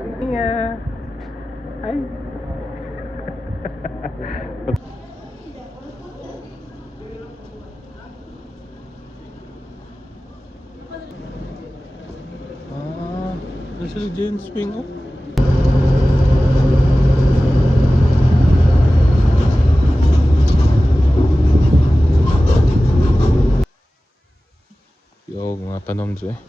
Yeah. Ay. Ah, nasa James Swing oh. Yo, mga tanom dyan eh.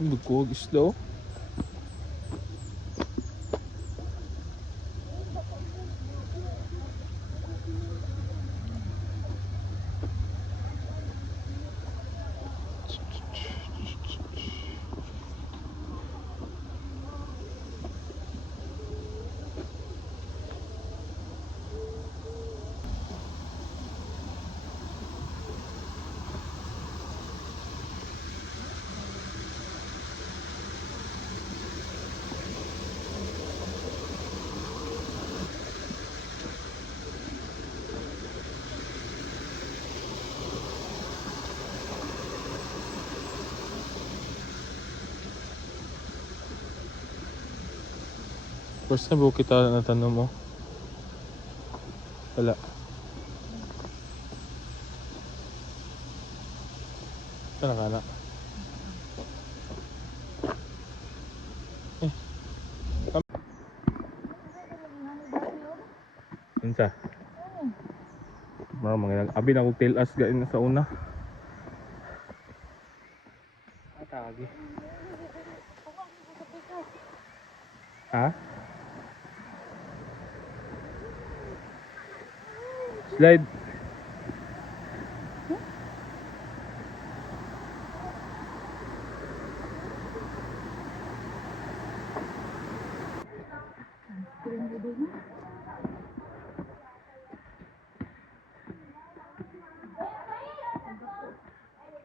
Bukog isda oh. First time ko kita na tanong mo. Wala. Sana ka na. Insa? Mga abi na kong tail as gain sa una. Atagi. Ha? Slide.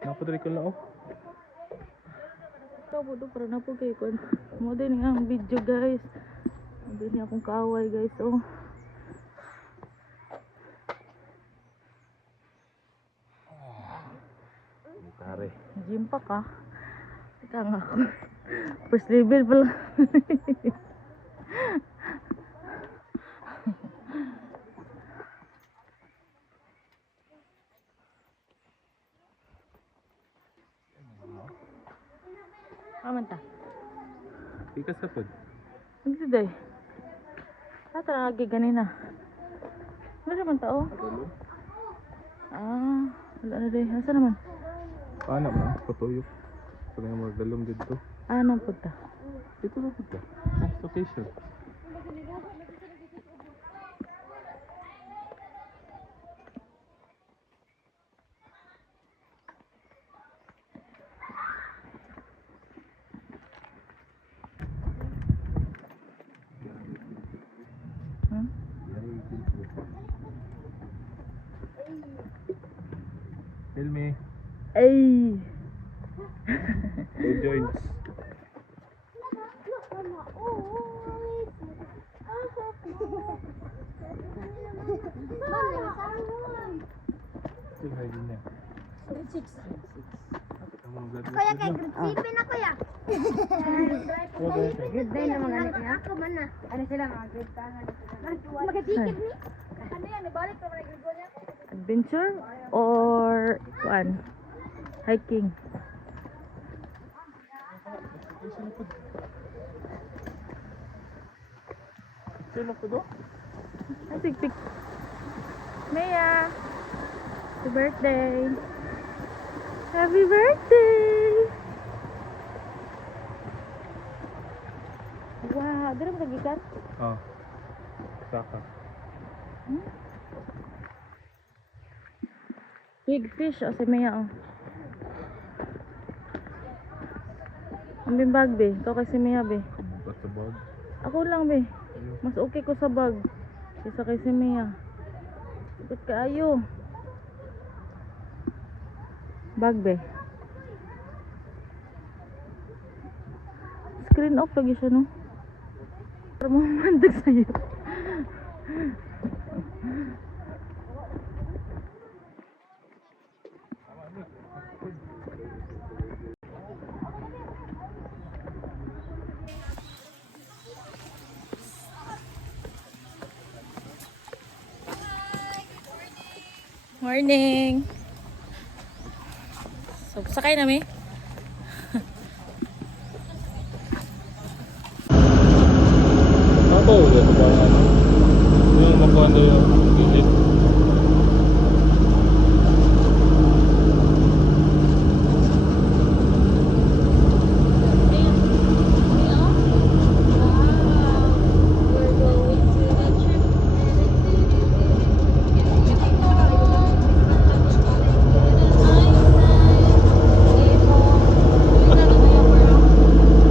Napadali ko lang oh. Kabuto para na po kayo kon. Mo din nga ang video guys. Mo din akong kaaway guys oh. Tare. Gym pa ka. Ika nga ako. First level pala. Aman ta. Ikas ka pod. Hindi day. Ata lagi ganina. Wala naman tao. Ah, wala na day. Asa naman? Paano man? Patuyok. Pag nga magdalom dito. Anong punta? Ito na punta. Next location. Hmm? Tell me. Ay. Who joins? Sige, din na. Kuya kay grade 7 na kuya. Grade 9 na mga anak niya. Ako man na. Ano sila mga grade 10. Magatikid ni. Ano yan, ibalik ko mga grade 1 niya. Adventure or kuan? Hiking. Sino ko do? Tik. Maya. Happy birthday. Happy birthday. Wow, dito mo nagikan? Oh. Saka. Big fish o si Maya oh. Ang bag be, ikaw kay si Maya be. Ba't sa bag? Ako lang be. Mas okay ko sa bag kaysa kay si Mia. Ikot kaayo. Bag be. Screen off lagi siya no. Para mamandag sa'yo. Morning. So, sakay na mi. Ako, ito ba ano? Yung makuha na yung gilid.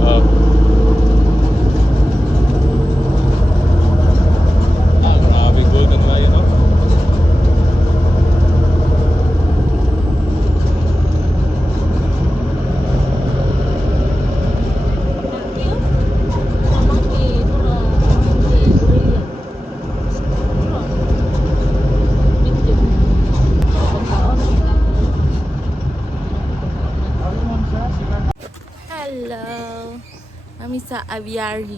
Ah. Ah, grabe, Golden Lion, no? Hello. Kami sa aviary.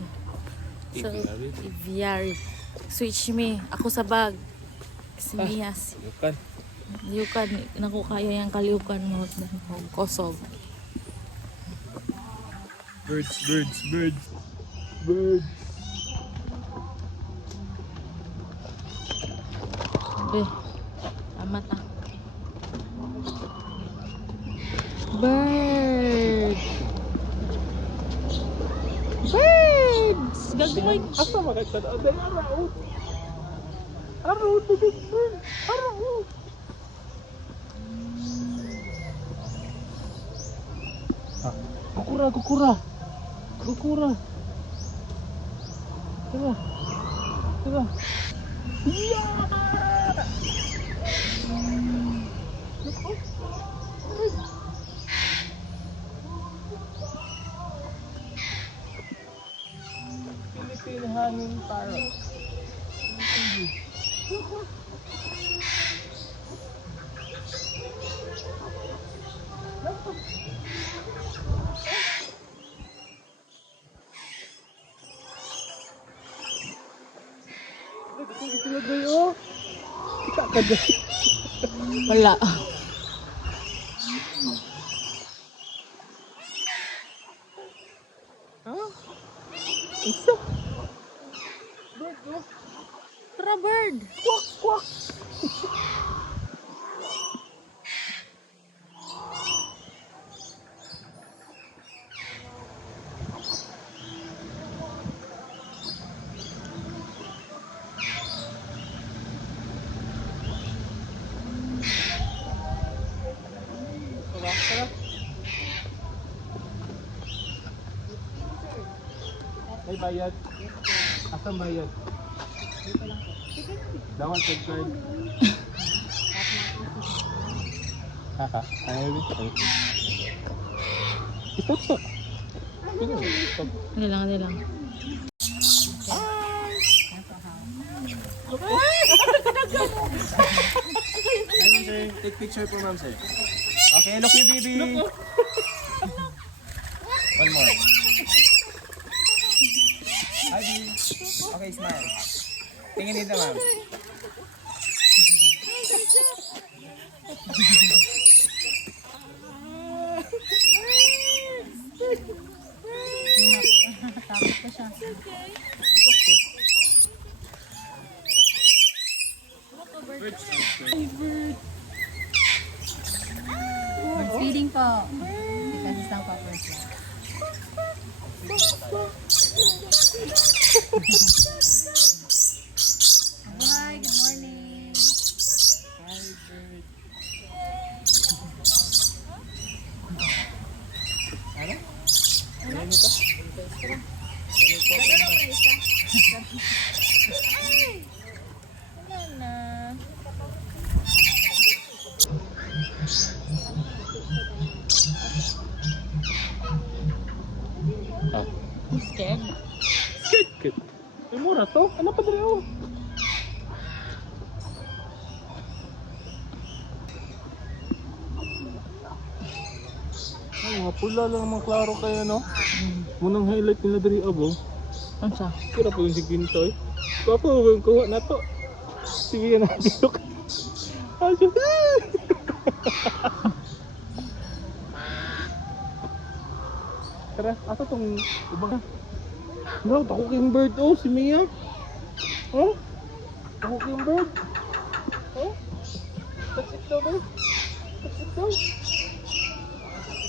So, aviary. Switch me. Ako sa bag. Si Mias. Bukan. Liukan. Naku kaya yung kaliukan mo. Kosog. Birds, birds, birds. Birds. Eh. Amat ah. Bird. Birds. Gagawin. Asa makakita? Dahil araw. Araw, bibig bird. Araw. Ah, kukura, kukura. Kukura. Tara. Tara. Philippine hanging parrot. Wala. Isa. Tara bird. Kwak, kwak. Tara. May bayad. Asang bayad? Dawat sa card. Haha, ayaw din. Ipot sa. Ano lang, ano lang. Hi, ma'am sir. Take picture po, ma'am sir. Okay, look you, baby. One more. Hi, baby. Okay, smile. Tingin dito, ma'am. Feeding po. Kasi isang papas lang. Hi, good morning. Ah, I'm scared. kit. Ay, mura to. Ano pa dali oh? Ay, mga pula lang mga klaro kayo, no? Munang highlight nila dali abo. Ano siya? Kira po yung si Gintoy. Kapo, kuha na to. Sige na, dilok. Asya. Tara, ato tong ibang. No, ako king bird oh, si Mia. Oh? Ako king bird. Oh? That's it daw ba? That's it daw.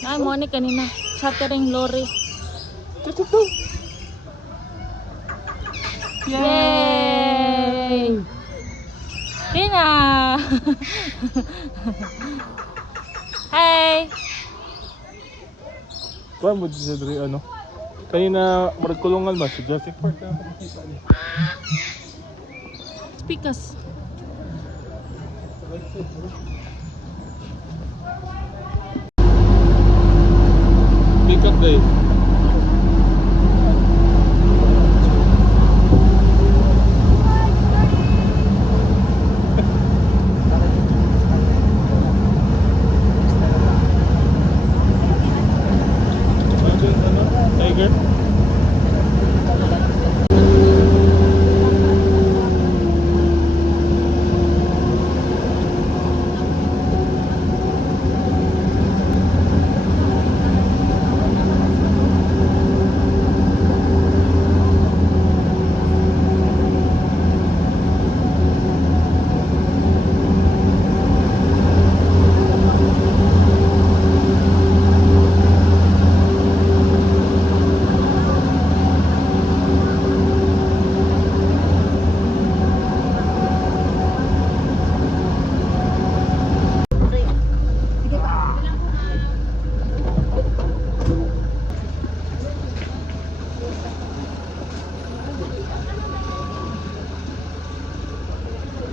Ay, mo ni kanina. Shattering lorry. That's it daw. Yay! Tina! Hey! Kuha mo dyan sa diri, ano? Kanina, maragkulungan ba? Sa Jurassic Park na ako makita niya. Speakers. Pick up day. Tiger?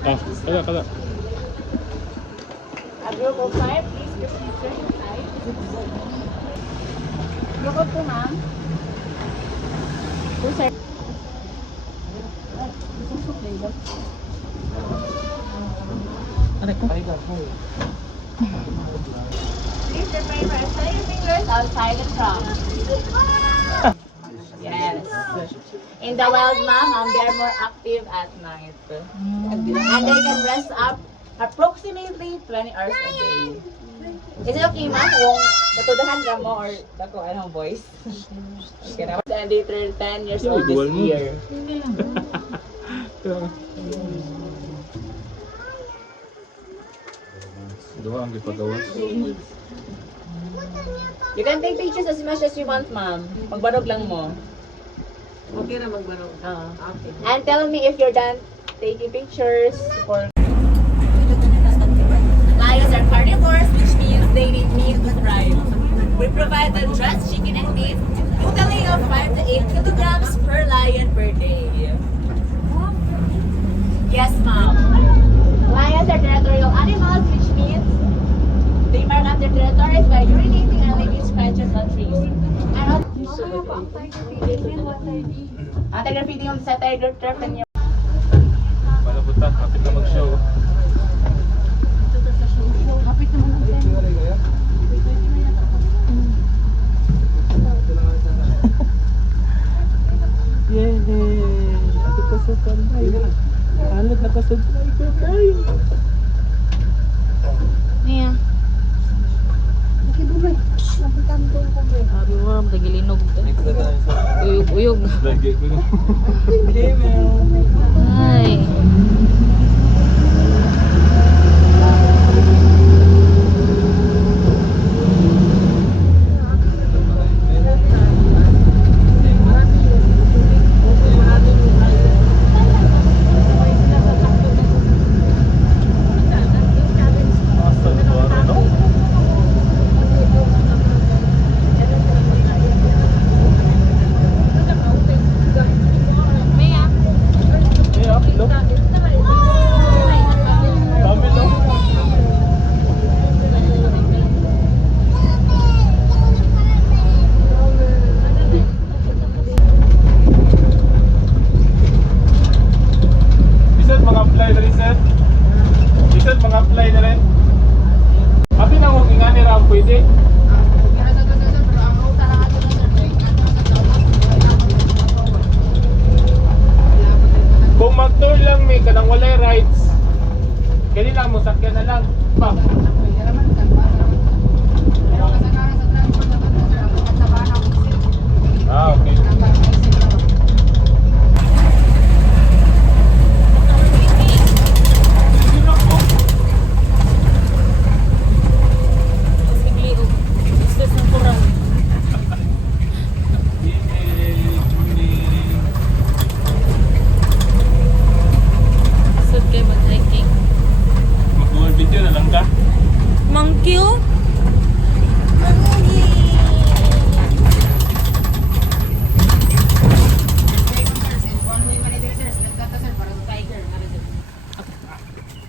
Ah, kala. A group of 5, please proceed to your side. Group of 2, ma'am. 2, sir. Aray ko. Please refrain from setting your fingers outside the trunk. Yes. In the wild, ma'am, they are more active at night. And they can rest up approximately 20 hours a day. Is it okay, ma'am, kung natudahan ka mo or dako, anong voice? Okay na. And they turn 10 years old this year. Dua ang gipagawas. You can take pictures as much as you want, ma'am. Magbanog lang mo. Okay na magbanog. Okay. And tell me if you're done taking pictures for... Lions are carnivores, which means they need meat to thrive. We provide them dressed chicken and beef, totaling of 5 to 8 kilograms per lion per day. Yes, ma'am. Lions are territorial animals, which means they mark out their territories by urinating and leaving scratches on trees. And after feeding on sa tiger turf and your... Para puta, kapit na mag-show. Yay! Ako pa sa panday. Alat na pa sa panday. Niya. Sabi mo, magagilinog. Uyog-uyog. Lagi ko na. Ay. Mia. lang. Ma'am. Ah, okay. Mag-dual video na lang ka. Monkey oh.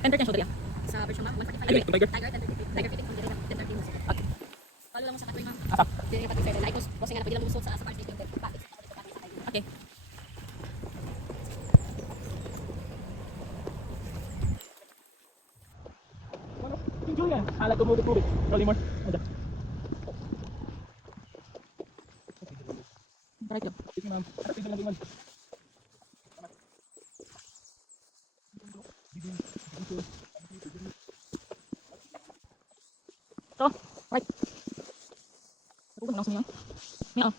Enter ka siya sa version ma'am. Tiger. Tiger. Okay. Follow lang mo sa katwing ma'am. Dili ka pati like post nga na pwede lang mo sa part dito. Okay. Enjoy yan. I like to move it. Rolling more. Ada. Right yun. Sige ma'am. Harapin lang din man. So, right. Ako ba nang sumiyaw? Miyaw.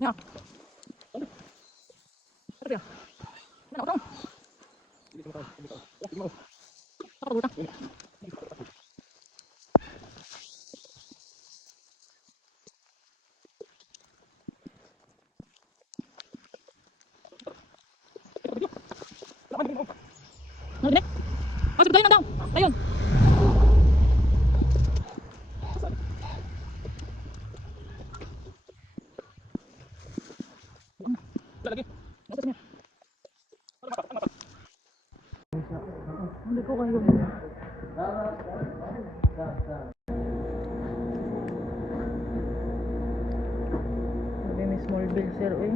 Miyaw. Ano ba? Ano ba? Apa buta? Ano din? Oh, sabihin na daw. Ayun. Lagi. Nasa niya. Hindi ko kayo. Sabi may small bill sir eh.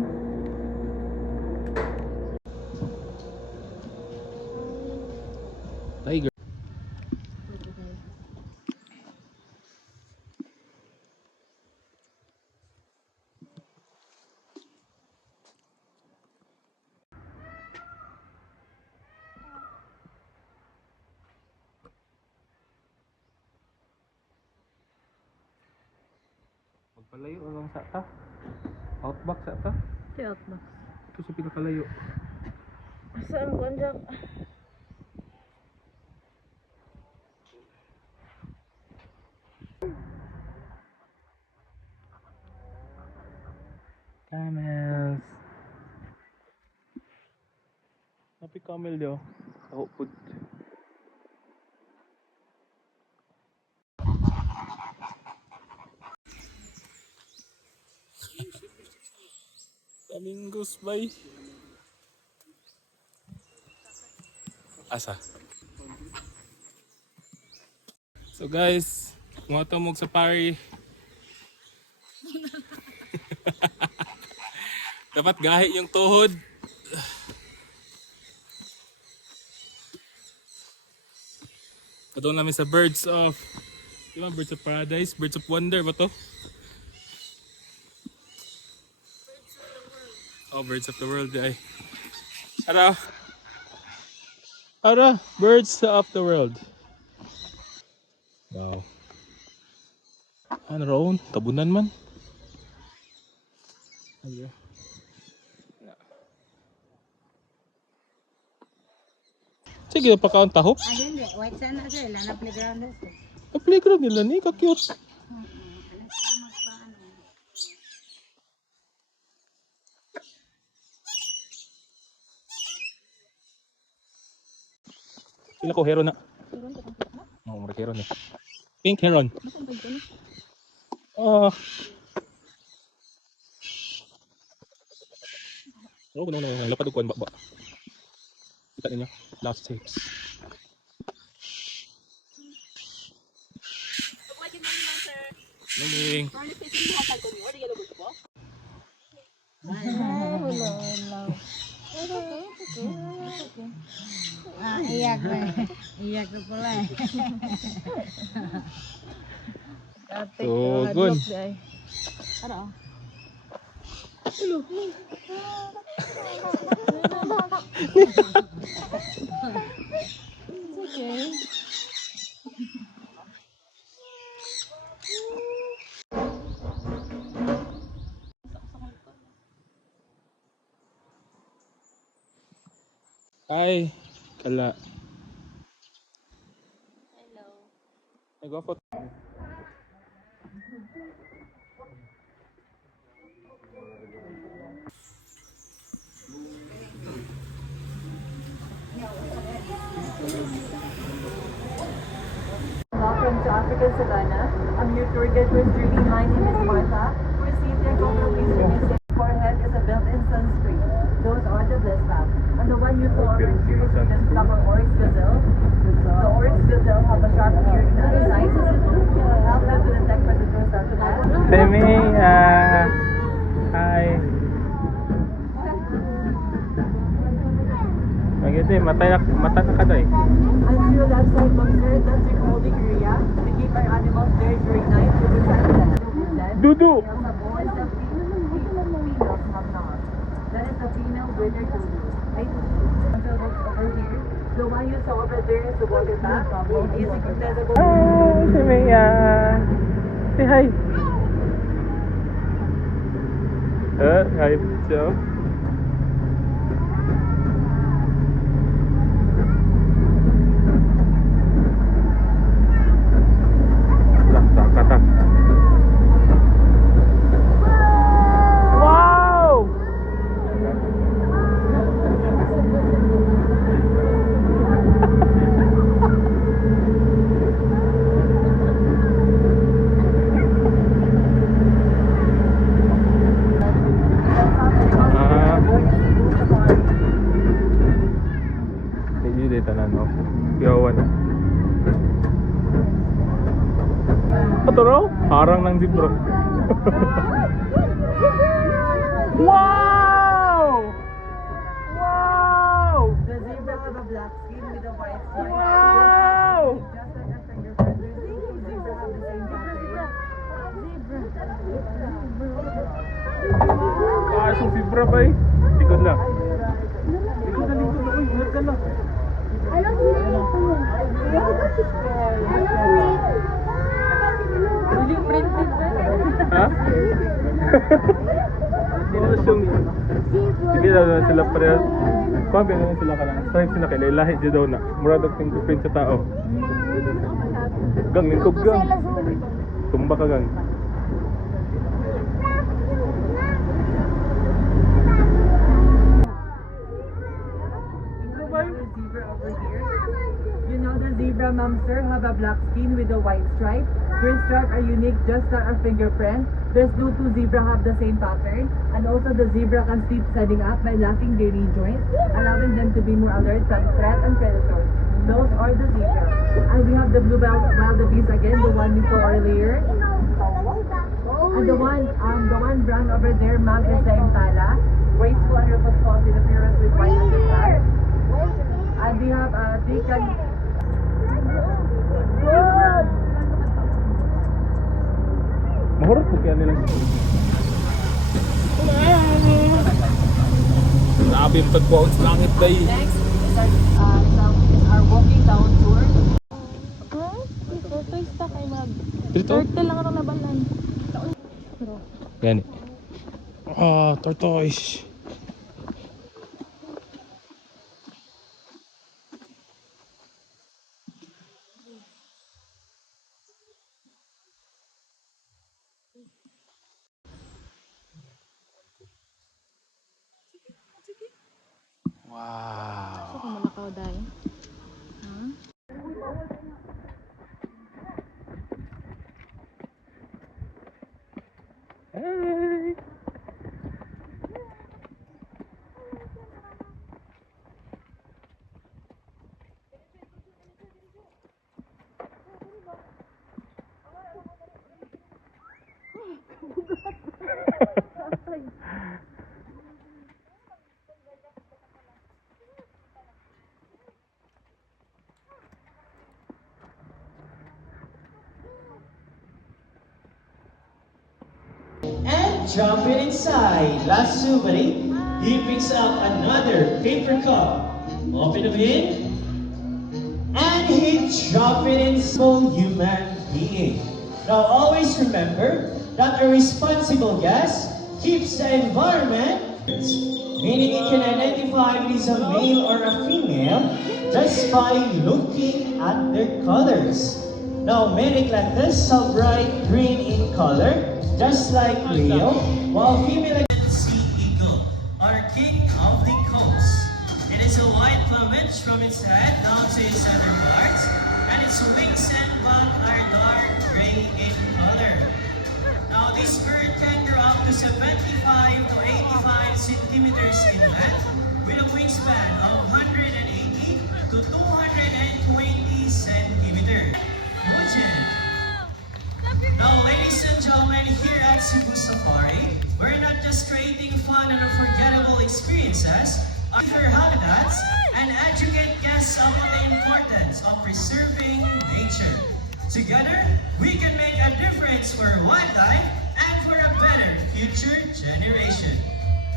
Tiger. Magpalayo lang sa ta. Outback sa ta. Siyot na. Ito sa pinakalayo. Saan ko andyan? Camels. Napi camel yo. Ako pud. Flamingos bay. Asa. So guys, muhatag sa pari. Dapat gahi yung tuhod. Ito namin sa Birds of, di ba, Birds of Paradise, Birds of Wonder ba to? Oh, Birds of the World ay. Ara, Birds of the World. Wow. Ano raon? Tabunan man. Ano? Sige, pakaon taho. Hindi, white sana sila na playground na sila. Ang playground nila ni, ka-cute. Sila ko heron na. Oo, oh, heron eh. Pink heron. Ah. Oh, no. Lapad ko ba. Kita ninyo, last shapes. Morning. Hello. Iyak na. Iyak na pala eh. Tugon. Ano? Okay. Hi. Kala. Nag-offer. Welcome to African Savannah. I'm your tour guide for Julie. My name is Martha. Receive their GoPro message. Forehead is a built-in sunscreen. Those are the bliss bags. And the one you saw over here is the flower oryx gazelle. The oryx gazelle have a sharp hearing that size will help them to detect predators after that. Hi. Maganda eh, mata na ka daw eh. And to your left side, Mom sir, that's your holding area. We keep our animals there during night to protect them. Dudu! Males have boys and females have not. That is the female winter dudu. Until over here, the one you saw over there is the water back. Is recognizable. Hi, si Mia. Say hi. Hi, Joe. Kata. Wow! Hindi dito na no. Yawan. Ito raw? Harang ng zebra. Wow! Wow! The zebra have a black skin with a white stripe. Wow! Just like a fingerprint, zebra have the same pattern. Ah, yung zebra ba eh? Likod lang. Likod na, likod na. Uy, huwag ka lang. Ha? Oh, siyang... Sige daw na sila parehas. Kung na sila ka lang. Stripe sila kay lahi dyan daw na. Murad ang fingerprint sa tao. Gang, lingkog gang. Tumba ka gang. Zebra over here. You know the zebra, ma'am sir, have a black skin with a white stripe. Their stripes are unique, just like our fingerprint. There's no two zebra have the same pattern. And also the zebra can sleep standing up by locking their knee joints, allowing them to be more alert from threat and predators. Those are the zebras. And we have the blue wildebeest again, the one we saw earlier. And the one brown over there, ma'am, is the impala. Graceful and robust in appearance with white underside. And we have Deacon. Mahurot po kaya nilang. Grabe yung tagpuan sa langit day. Next is our walking down tour. Tortoise ta kay mag. Dito? Turtle lang ako nabalan. Gani. Ah, tortoise. Wow. Ako malakaw dahil. Hey. and drop it inside. Last two, buddy. He picks up another paper cup. Open it in. And he drop it in small human being. Now always remember that a responsible guest keeps the environment, meaning it can identify if it is a male or a female just by looking at their colors. Now male eclanthus are bright green in color, just like Leo, while female sea eagle are king of the coast. It is a white plumage from its head down to its other parts, and its wings and back are dark gray in color. Now this bird can grow up to 75 to 85 centimeters in length with a wingspan of 180 to 220 centimeters. Now ladies and gentlemen, here at Cebu Safari, we're not just creating fun and unforgettable experiences, other habitats, and educate guests about the importance of preserving nature. Together, we can make a difference for wildlife and for a better future generation.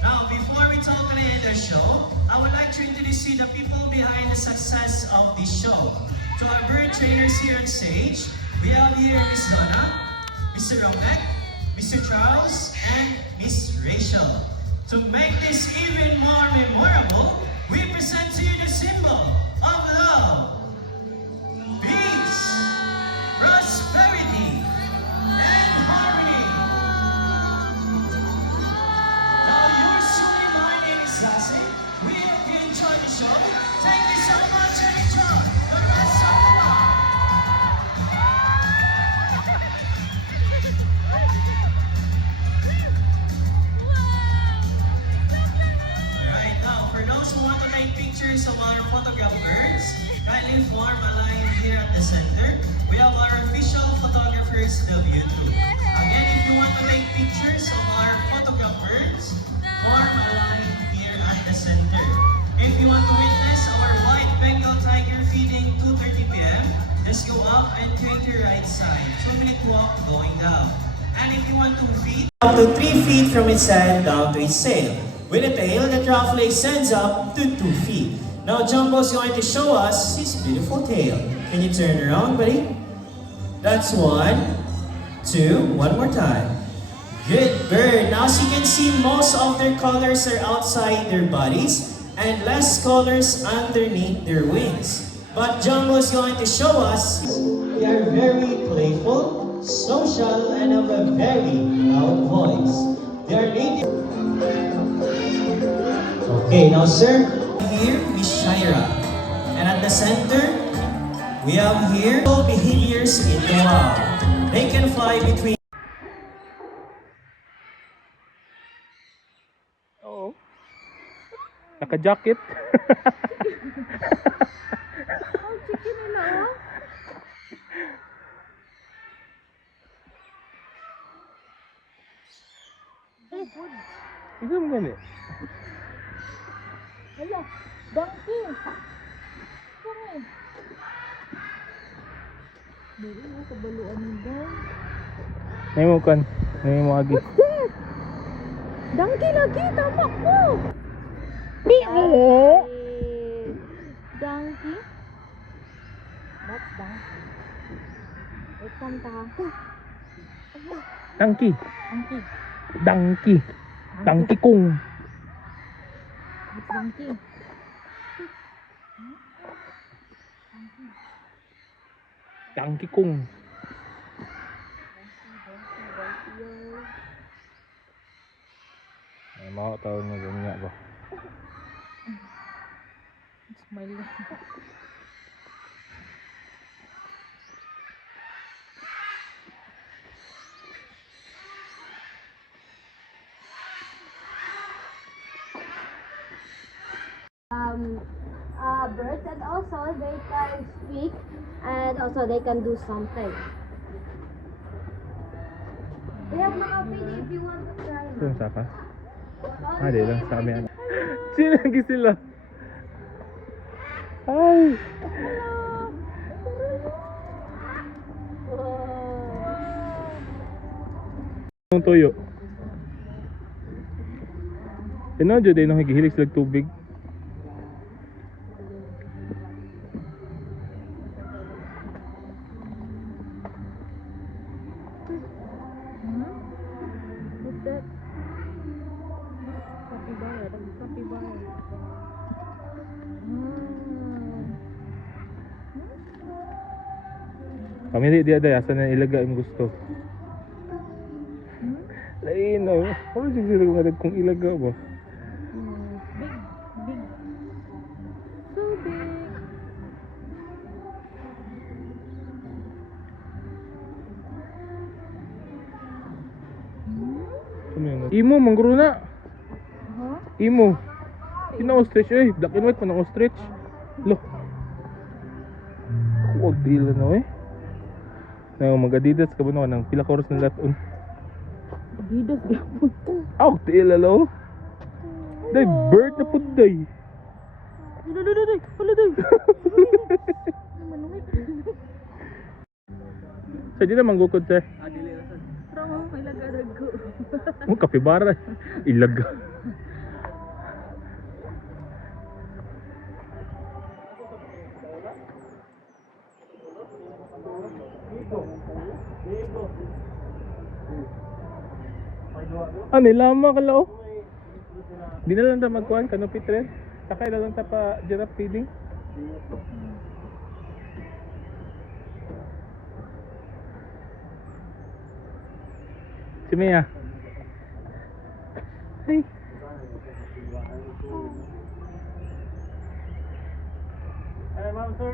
Now, before we totally end the show, I would like to introduce you the people behind the success of this show. To our bird trainers here on stage, we have here Miss Donna, Mr. Romek, Mr. Charles, and Miss Rachel. To make this even more memorable, we present to you the symbol of love, peace, prosperity, and harmony. Now yours truly, my name is Lassie. We hope you enjoy the show. Thank you so much and enjoy the rest of the night. Alright, now for those who want to take pictures of our photograph birds, kindly form a line here at the center. We have our official photographers W2. Again, if you want to take pictures of our photograph birds, form a line here at the center. If you want to witness our white Bengal tiger feeding 2:30 p.m., just go up and take your right side. 2-minute walk going down. And if you want to feed up to 3 feet from its head down to its tail, with a tail that roughly extends up to 2 feet. Now Jumbo's going to show us his beautiful tail. Can you turn around, buddy? That's 1, 2, one more time. Good bird. Now as you can see, most of their colors are outside their bodies and less colors underneath their wings. But Jumbo is going to show us they are very playful, social, and have a very loud voice. They are native. Okay, now sir, here is Shaira. And at the center, we have here all behaviors in the wild. They can fly between Oo. Naka-jacket. Ito mo gani? Hala, donkey. Kami. Dili mo kabaluan mo daw. May mo kan. May mo agi. What's that? Donkey lagi, tama ko. Donkey. That's donkey. Wait, kanta. Tangki. Donkey. Dangki. Dangki kung. That's donkey. Dangki kung. Ay, mau tahu na ganyan ba? Smile. Birds, and also they can speak, and also they can do something. They have mga pili if you want to try. Ito yung saka? Ah, di lang. Sa kami. Sino lagi sila? Ay! Yung tuyo. Tino jud no higihilig sila tubig. What's that? Capybara. That's a capybara. Kami di ada asa na ilaga ang gusto. Lain no. Ano sig sila kung ilaga ba? Big. Big. So big. Ano yun? Imo mangguro na. Huh? Imo. Sino ostrich eh? Black and white pa ng ostrich. Lo. Huwag dila na eh. Na mag-adidas ka ba naman ng pila ka oras na laton? Adidas gapon. Aw, tila lo. Day bird na pud day. Sa di na manggukod sir. Parang may lagadag ko. Oh, kapibara. Ilaga. Ano, lama ka lao? Di na lang ta magkuhan, canopy trail. Sakay na lang ta pa giraffe feeding. Si Mia. Hey. Ma'am sir.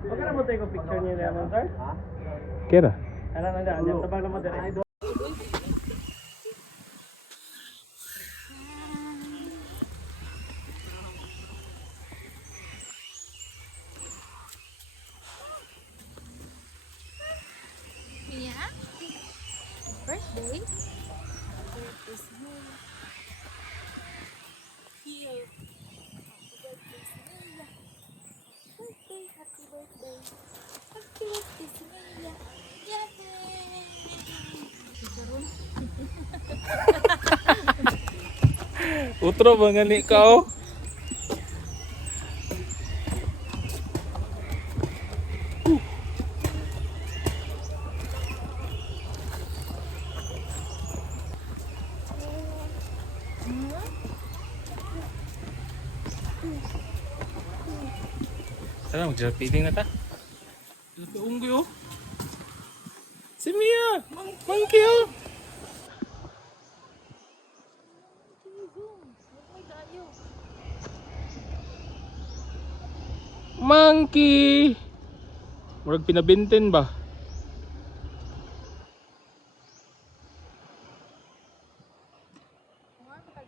Huwag ka na mo tayo picture niya na ma'am sir. Kera. Ano na dyan, tabang naman dyan. Mia? Birthday? Utro ba nga ni ka oh? Tara, mag-giraffe feeding na ta. Ito unggoy oh. Si Mia! Monkey oh! Monkey! Murag pinabintin ba?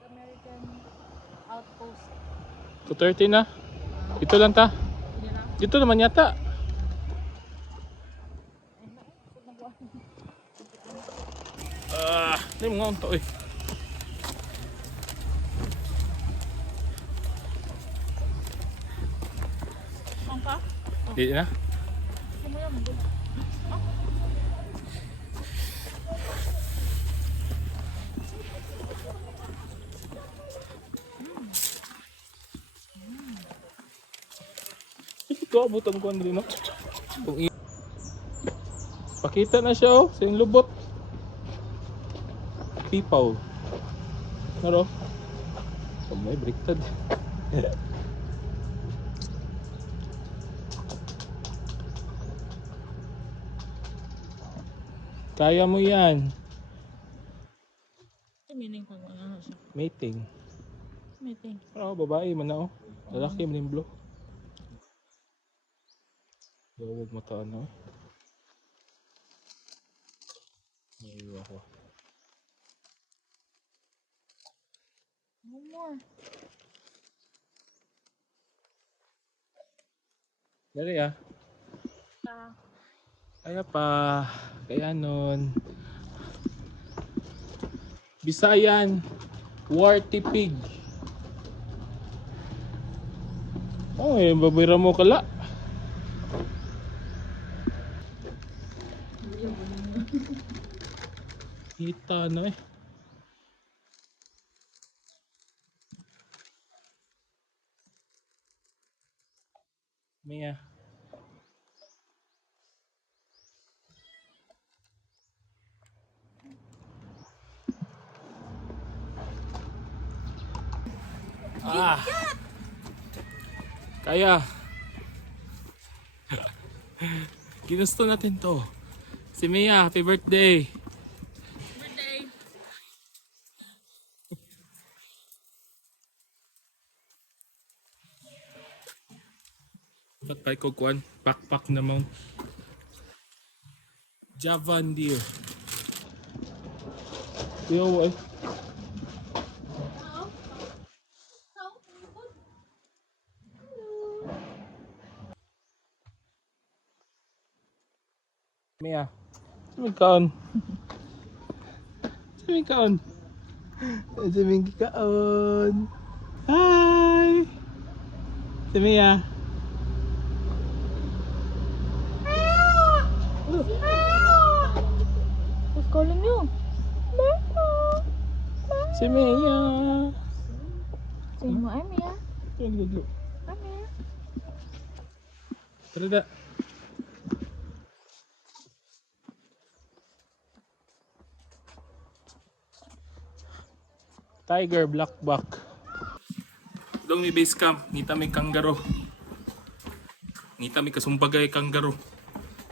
American outpost. 2:30 na. Ito lang ta. Dito naman yata. Hindi mo nga unto eh. Di na. Ito abutan ko Andre no. Pakita na siya oh, sa yung lubot. Pipaw. Naro. Oh, may baliktad. Kaya mo yan. Meaning ko ano siya. Mating. Meeting. Oh, babae man na oh. Lalaki man yung blue. Huwag mo to ano. Ngayon ako. No more. Dari ah. Kaya pa. Kaya nun. Bisayan. Warty pig. Oh, yung babira mo kala. Kita na eh. Mia. Kaya. Ginusto natin to. Si Mia, happy birthday. Dapat pa ikukuhan. Backpack naman. Javan deer. Yo, eh. Mia. Sumig kaon. Sumig kaon. Sumig kaon. Hi. Si Mia. Who's calling you? Si Mia. Say mo, I'm here. Look. I'm here. Tara da. Tiger blackback. Dong may base camp, ngita may kanggaro. Ngita may kasumbagay kanggaro.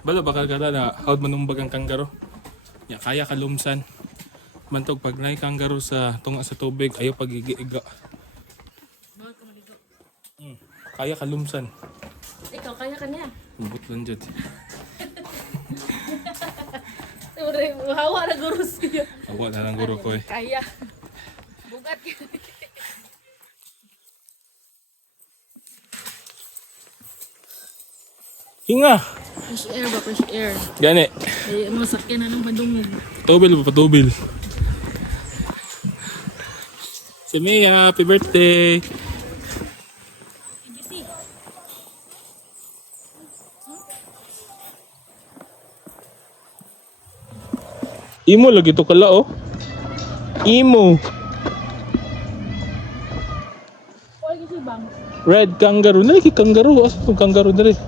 Bala baka kada na hawd manumbag ang kanggaro. Ya kaya kalumsan. Mantog pag nay kanggaro sa tunga sa tubig ayo pagigiiga. Kaya kalumsan. Ikaw, kaya ka niya. Ubot lang dyan. Hawa na guro siya. Awa na lang guro ko eh. Kaya. Bugat ka. Hinga! Fresh air ba? Fresh air. Gani. Eh, masakyan na ng bandungog. Patubil ba? Patubil. Si Mia, happy birthday! Imo lagi to kala oh. Imo. Oy, kasi bang. Red kangaroo. Nalaki kangaroo. Asa itong kangaroo na rin?